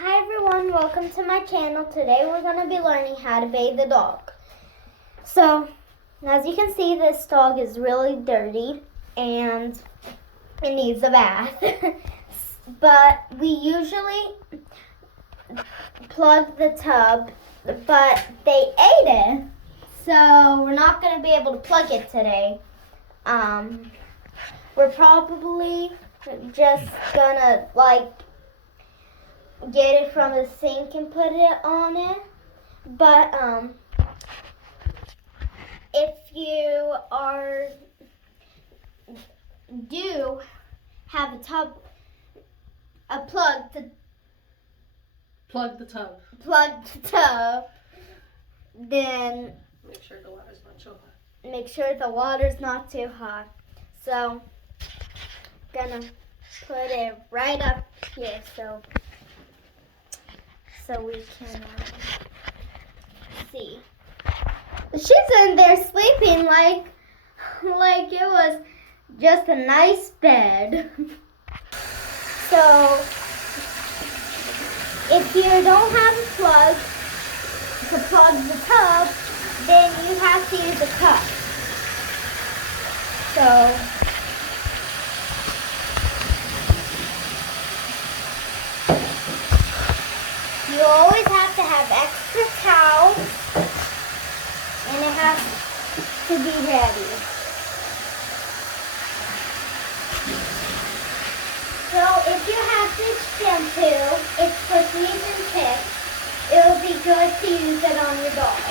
Hi everyone, welcome to my channel. Today we're going to be learning how to bathe the dog. So, as you can see, this dog is really dirty and it needs a bath. But we usually plug the tub, but they ate it. So we're not going to be able to plug it today. We're probably just going to get it from the sink and put it on it. But if you do have a tub, Plug the tub. Then Make sure the water's not too hot. make sure the water's not too hot. So, gonna put it right up here so we can see. She's in there sleeping like it was just a nice bed. So, if you don't have a plug to plug the tub, then you have to use a cup. So, you always have to have extra towels, and it has to be ready. So if you have this shampoo, it's for fleas and ticks. It'll be good to use it on your dog.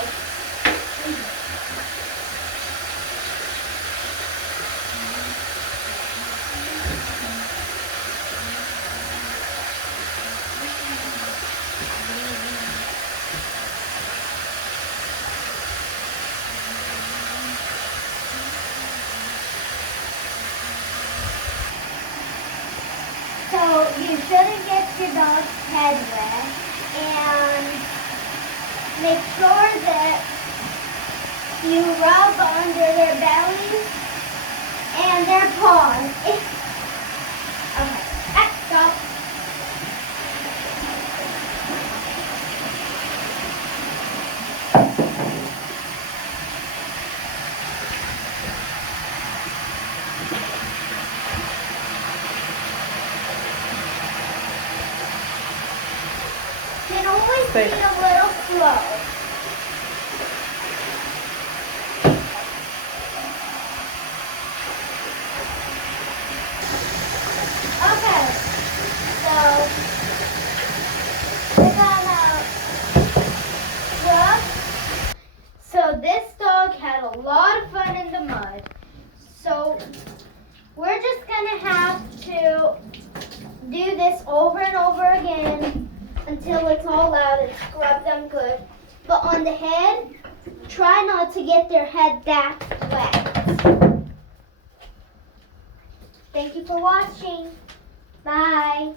So you shouldn't get your dog's head wet, and make sure that you rub under their bellies and their paws. Okay, stop. Can always be a little slow. Okay, so we're gonna rub. So this dog had a lot of fun in the mud. So we're just gonna have to do this over and over again until it's all out and scrub them good. But on the head, try not to get their head that wet. Thank you for watching. Bye.